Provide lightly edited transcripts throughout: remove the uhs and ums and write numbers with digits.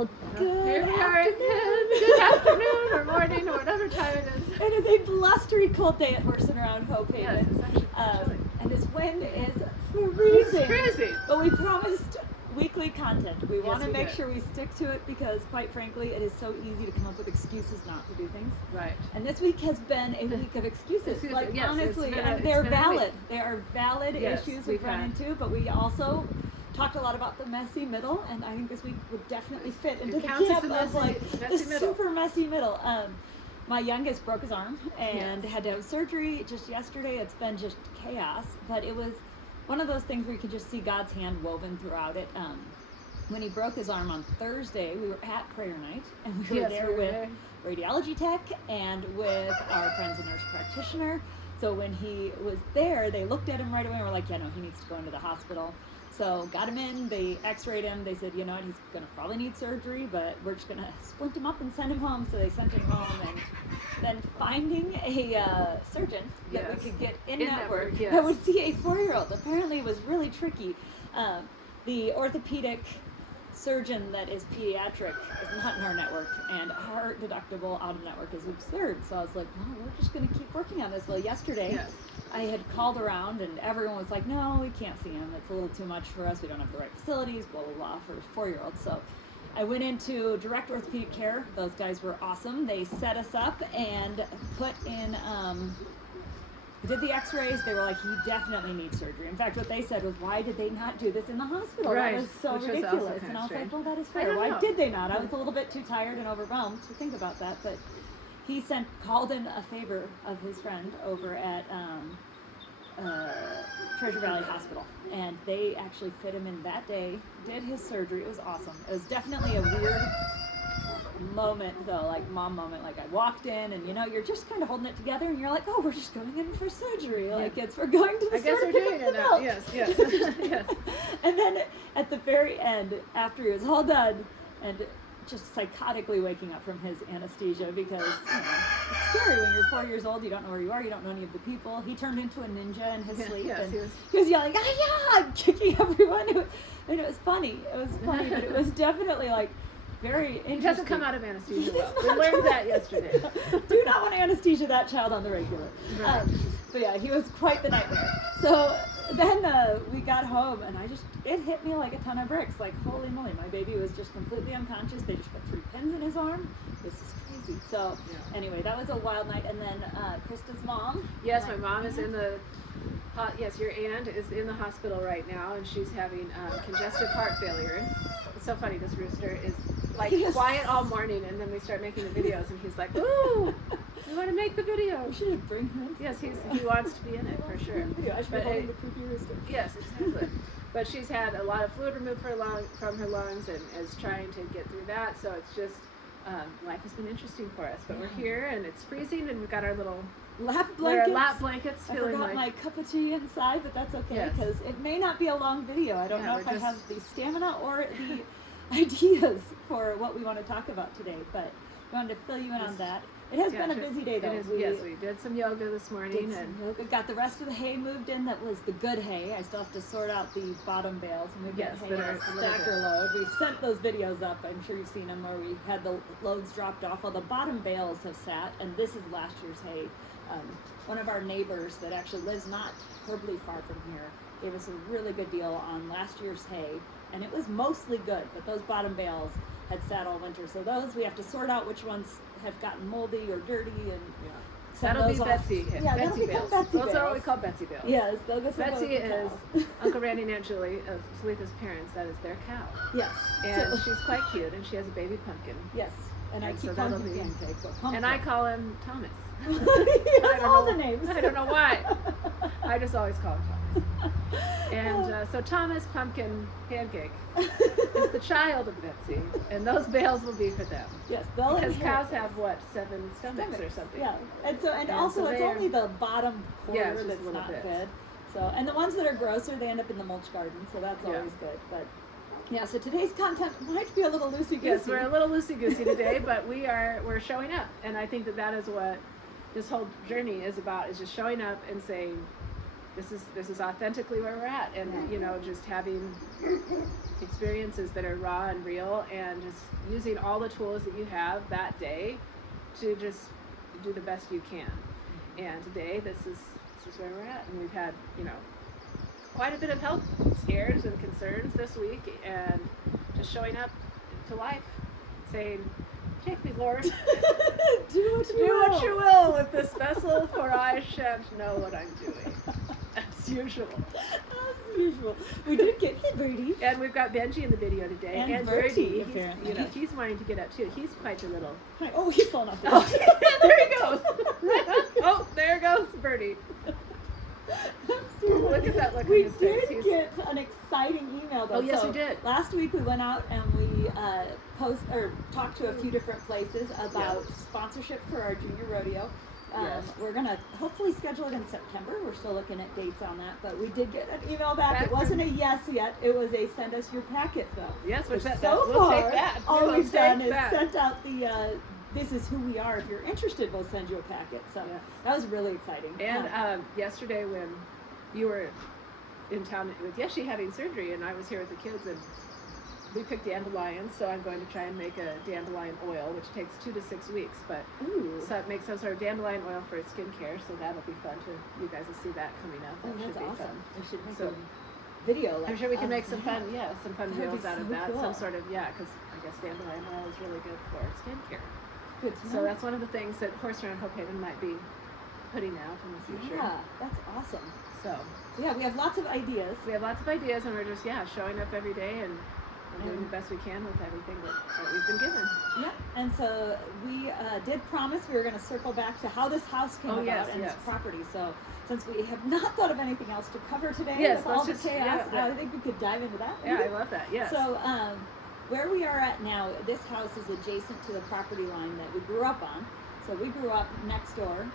Well, Here we are. Good afternoon or morning or whatever time it is. It is a blustery cold day at Horsin Around Hope Haven. Yes, it's actually quite chilly. And this wind is freezing. It's crazy. But we promised weekly content. We want to we make did. sure we stick to it because, quite frankly, it is so easy to come up with excuses not to do things. Right. And this week has been a week of excuses. Excuses, yes, honestly, it's been a- and they're it's been a week. valid. They are valid Yes, issues we've we've run had. into, but we also talked a lot about the messy middle, and I think this week would definitely fit into the counts as camp a of like messy the middle. super messy middle. My youngest broke his arm and Yes. had to have surgery just yesterday. It's been just chaos, but it was one of those things where you could just see God's hand woven throughout it. When he broke his arm on Thursday, we were at prayer night, and we were Yes, there we were with there. radiology tech and with our friends and nurse practitioner. So when he was there, they looked at him right away and were like, yeah, no, he needs to go into the hospital. So got him in, they x-rayed him, they said, you know what, he's going to probably need surgery, but we're just going to splint him up and send him home. So they sent him home, and then finding a surgeon that Yes. we could get in In-network, network yes. that would see a 4-year-old apparently was really tricky. The orthopedic surgeon that is pediatric is not in our network, and our deductible out of network is absurd. So I was like, well, we're just going to keep working on this. Well, yesterday Yes. I had called around, and everyone was like, no, we can't see him. It's a little too much for us. We don't have the right facilities, blah, blah, blah, for 4-year-olds. So I went into direct orthopedic care. Those guys were awesome. They set us up and put in, we did the x-rays. They were like, he definitely needs surgery. In fact, what they said was, why did they not do this in the hospital? Right, That was so which was also ridiculous. kinda And I was strange. like, well, that is I fair. don't Why know. did they not? I was a little bit too tired and overwhelmed to think about that. But he called in a favor of his friend over at Treasure Valley Hospital, and they actually fit him in that day, did his surgery. It was awesome. It was definitely a weird moment though, like mom moment. Like I walked in, and you're just kind of holding it together, and you're like, oh, we're just going in for surgery. Like we're going to the I guess store we're to pick doing up it the now. milk. Yes, yes, yes. And then at the very end, after he was all done, and just psychotically waking up from his anesthesia because it's scary when you're 4 years old. You don't know where you are. You don't know any of the people. He turned into a ninja in his sleep, yes, and he he was yelling, "Ah, yeah!" kicking everyone. And it was funny. It was funny, but it was definitely like very interesting. He doesn't come out of anesthesia He well. does We not learned come that out- yesterday. Do not want to anesthesia that child on the regular. Right. But yeah, he was quite the nightmare. So then we got home, and it hit me like a ton of bricks. Like, holy moly, my baby was just completely unconscious. They just put 3 pins in his arm. This is crazy. So anyway, that was a wild night. And then Krista's mom. Yes, my mom is in the. Yes, your aunt is in the hospital right now, and she's having congestive heart failure. It's so funny. This rooster is like Yes. quiet all morning, and then we start making the videos, and he's like, "Ooh, we want to make the video." We should bring her in. Yes, he wants to be in it for sure. I should be But holding the creepy rooster. Yes, exactly. But she's had a lot of fluid removed from her lungs and is trying to get through that. So it's just life has been interesting for us. But we're here, and it's freezing, and we've got our little Lap our blankets. lap blankets I feeling forgot like. my cup of tea inside, but that's okay Yes. because it may not be a long video. I don't Yeah, know we're if I just- have the stamina or the ideas for what we want to talk about today, but we wanted to fill you in on that. It has been a busy day though. It is, yes, we did some yoga this morning, did some and yoga, got the rest of the hay moved in. That was the good hay. I still have to sort out the bottom bales, and we've got Yes, hay that in are a a little stacker load. We've sent those videos up. I'm sure you've seen them where we had the loads dropped off. Well, the bottom bales have sat, and this is last year's hay. One of our neighbors that actually lives not horribly far from here gave us a really good deal on last year's hay, and it was mostly good, but those bottom bales had sat all winter. So those we have to sort out which ones have gotten moldy or dirty, and send that'll be those off. Betsy. Yeah, that'll Betsy become bales. Betsy Those are what we bales. call Betsy bales. Yes, they'll go somewhere Betsy with the is cow. Uncle Randy and Aunt Julie, Salitha's parents. That is their cow, Yes. and So- she's quite cute, and she has a baby pumpkin. yes, and I And keep so calling that'll him be- pancake, but pumpkin. And I call him Thomas. He has I don't all know- the names. I don't know why. I just always call him Thomas. And so Thomas Pumpkin Pancake is the child of Betsy, and those bales will be for them. Yes, they'll Because inherit cows have what, 7 stomachs or something. Yeah, and so And also so it's they are- only the bottom Yeah, quarter it's just a that's little not bit. good. So, and the ones that are grosser, they end up in the mulch garden, so that's Yeah. always good. But yeah, so today's content might be a little loosey goosey. Yes, we're a little loosey-goosey today, but we're showing up, and I think that is what this whole journey is about, is just showing up and saying, this is authentically where we're at, and just having experiences that are raw and real, and just using all the tools that you have that day to just do the best you can. And today, this is where we're at, and we've had quite a bit of health scares and concerns this week, and just showing up to life, saying, "Take me, Lord, do what you will with this vessel, for I shan't know what I'm doing." As usual. As usual. We did get hit, Birdie. And we've got Benji in the video today. And Birdie, apparently. he's wanting to get up too. He's quite the little. Oh, he's falling off the Oh, there he goes. Oh, there goes Birdie. Look at that look on his face. We did get an exciting email though. Oh, yes, we did. Last week we went out and we talked to a few different places about sponsorship for our junior rodeo. Yes. We're going to hopefully schedule it in September. We're still looking at dates on that, but we did get an email back. It wasn't a yes yet. It was a send us your packet though. Yes, so we'll far, take that. all we've done is sent out the this is who we are. If you're interested, we'll send you a packet. So that was really exciting. And yesterday when you were in town with Yeshi having surgery, and I was here with the kids, and we picked dandelions, so I'm going to try and make a dandelion oil, which takes 2 to 6 weeks, but so it makes some sort of dandelion oil for skincare, so that'll be fun you guys will see that coming up. That that's should be awesome. fun. We should make a video. I'm sure we can make some fun reels out of so that. cool. Some sort of, because I guess dandelion oil is really good for skincare. Good to know. So that's one of the things that Horsin Around Hope Haven might be putting out in the future. Yeah, that's awesome. So yeah, we have lots of ideas. and we're just showing up every day and doing the best we can with everything that we've been given. Yeah, and so we did promise we were going to circle back to how this house came about and this property. So since we have not thought of anything else to cover today with all the chaos, I think we could dive into that. Yeah, I love that. Yes. So where we are at now, this house is adjacent to the property line that we grew up on. So we grew up next door.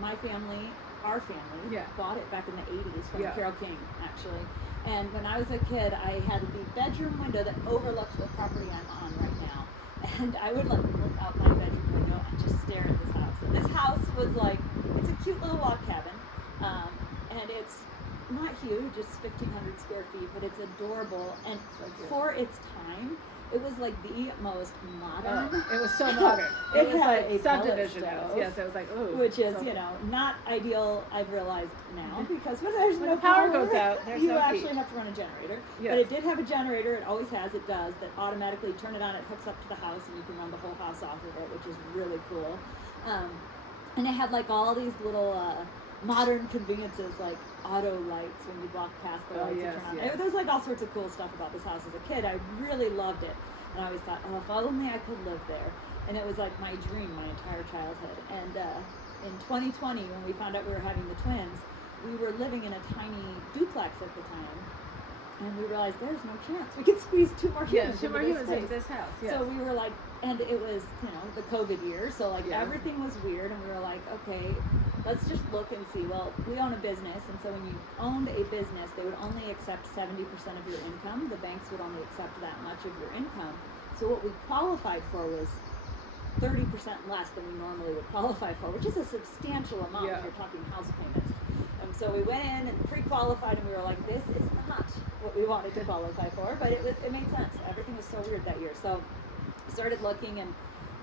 My family, our family, bought it back in the 80s from Carole King, actually. And when I was a kid, I had the bedroom window that overlooked the property I'm on right now. And I would look out my bedroom window and just stare at this house. And this house was it's a cute little log cabin. And it's not huge, it's 1,500 square feet, but it's adorable. And for its time, it was the most modern. It was so modern. It was had a subdivision stove, house. Yes, it was ooh. Which is, not ideal, I've realized now, because when there's no the power goes out, there's you no actually heat. have to run a generator. Yes. But it did have a generator, it always has, it does, that automatically turn it on, it hooks up to the house, and you can run the whole house off of it, which is really cool. And it had all these little modern conveniences like auto lights when you walk past the lights and turn on. There was all sorts of cool stuff about this house as a kid. I really loved it. And I always thought, if only I could live there. And it was my dream my entire childhood. And in 2020, when we found out we were having the twins, we were living in a tiny duplex at the time. And we realized there's no chance we could squeeze 2 more humans into this house. Yes. So we were and it was, the COVID year, so everything was weird, and we were okay, let's just look and see. Well, we own a business, and so when you owned a business, they would only accept 70% of your income. The banks would only accept that much of your income. So what we qualified for was 30% less than we normally would qualify for, which is a substantial amount when you're talking house payments. And so we went in and pre-qualified, and we were this is not what we wanted to qualify for, but it made sense. Everything was so weird that year. So we started looking, and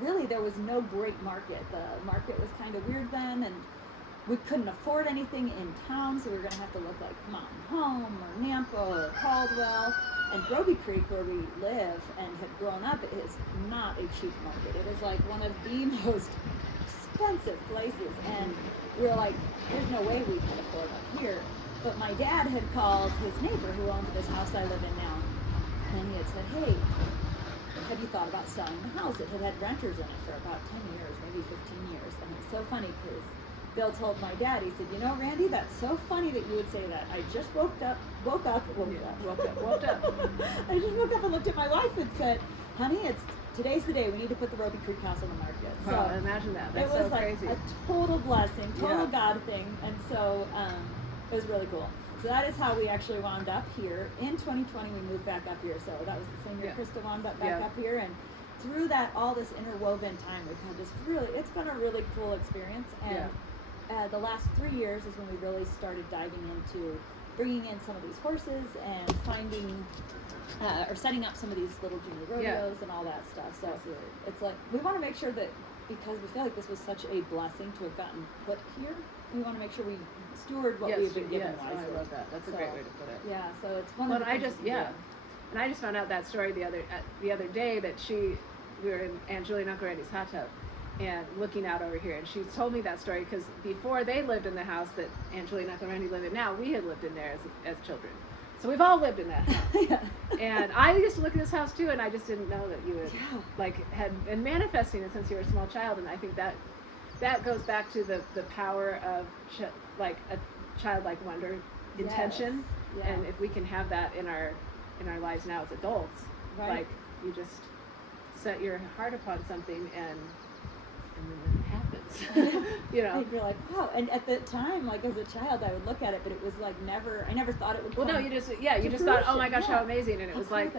really there was no great market. The market was kind of weird then, and we couldn't afford anything in town, so we were going to have to look Mountain Home or Nampa or Caldwell. And Roby Creek, where we live and had grown up, is not a cheap market. It was one of the most expensive places, and we were there's no way we can afford up here. But my dad had called his neighbor who owned this house I live in now, and he had said, hey, have you thought about selling the house? It had renters in it for about 10 years, maybe 15 years. And it's so funny because Bill told my dad, he said, Randy, that's so funny that you would say that. I just woke up. I just woke up and looked at my wife and said, honey, today's the day. We need to put the Roby Creek house on the market. So wow, imagine that. That's it was so crazy. A total blessing, total God thing. And so it was really cool. So that is how we actually wound up here. In 2020, we moved back up here. So that was the same year Krista wound up back up here. And through that, all this interwoven time, we've had this it's been a really cool experience. And the last 3 years is when we really started diving into bringing in some of these horses and finding or setting up some of these little junior rodeos and all that stuff. So Absolutely. it's like we want to make sure that because we feel like this was such a blessing to have gotten put here, we want to make sure we steward what we've been given wisely. I love that. That's a great way to put it. Yeah, so it's one of the things we do. And I just found out that story the other day that we were in Aunt Julie and Uncle Randy's hot tub and looking out over here, and she told me that story because before they lived in the house that Aunt Julie and Uncle Randy live in now, we had lived in there as children. So we've all lived in that house. Yeah. And I used to look at this house too, and I just didn't know that you would had been manifesting it since you were a small child. And I think that goes back to the power of like a childlike wonder, intention. Yes. Yeah. And if we can have that in our lives now as adults, Right. like you just set your heart upon something and then it happens. You know. And you're like, wow. And at the time, like as a child, I would look at it, but it was like I never thought it would. Well, no, you just thought, oh my gosh, how amazing, and it was like,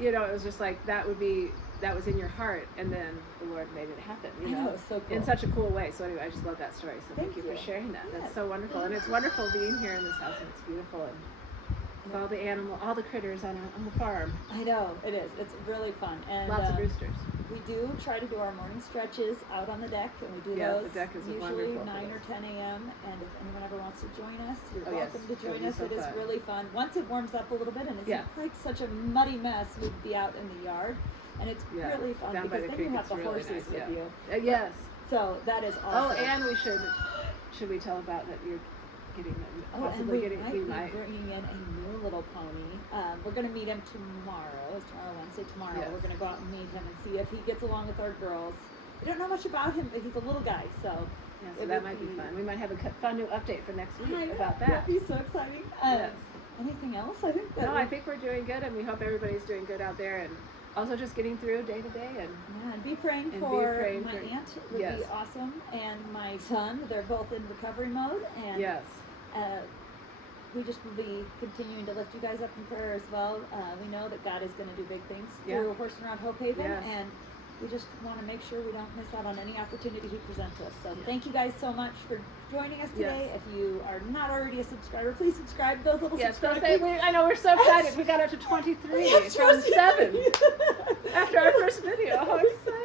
it was just like that was in your heart, and then the Lord made it happen. You know, it's so cool. In such a cool way. So anyway, I just love that story. So thank you for sharing that. Yes. That's so wonderful, and it's wonderful being here in this house, and it's beautiful, and with all the critters on the farm. I know it is. It's really fun, and Lots of roosters. We do try to do our morning stretches out on the deck, and we do those the deck is usually wonderful 9 or 10 a.m. And if anyone ever wants to join us, you're Oh, yes. welcome to It'll join be us. so It is fun. really fun. Once it warms up a little bit, and it's Yeah. like such a muddy mess, we'd be out in the yard, and it's really fun Down by because the then creek, you have it's the really horses nice, with you. Yes. So that is Oh, awesome. and should we tell about that you're getting and we might be bringing in a new little pony. We're going to meet him tomorrow. It's tomorrow, Wednesday. Tomorrow Yes. we're going to go out and meet him and see if he gets along with our girls. We don't know much about him, but he's a little guy, so Yeah, so that might be fun. We might have a fun new update for next week about that. That'd be so exciting. Yes. Anything else? I think that No, I think we're doing good, and we hope everybody's doing good out there, and also just getting through day to day. And yeah, and be praying And for be praying my for- aunt. Would yes. be awesome, and my son. They're both in recovery mode, and yes, we just will be continuing to lift you guys up in prayer as well. We know that God is going to do big things Yeah. through Horsin Around Hope Haven, Yes. and we just want to make sure we don't miss out on any opportunity He presents us. So Yes. thank you guys so much for joining us today. Yes. If you are not already a subscriber, please subscribe. Those little yes. So subscribe. I know we're so excited. We got up to 23 from 7 after our first video. How exciting!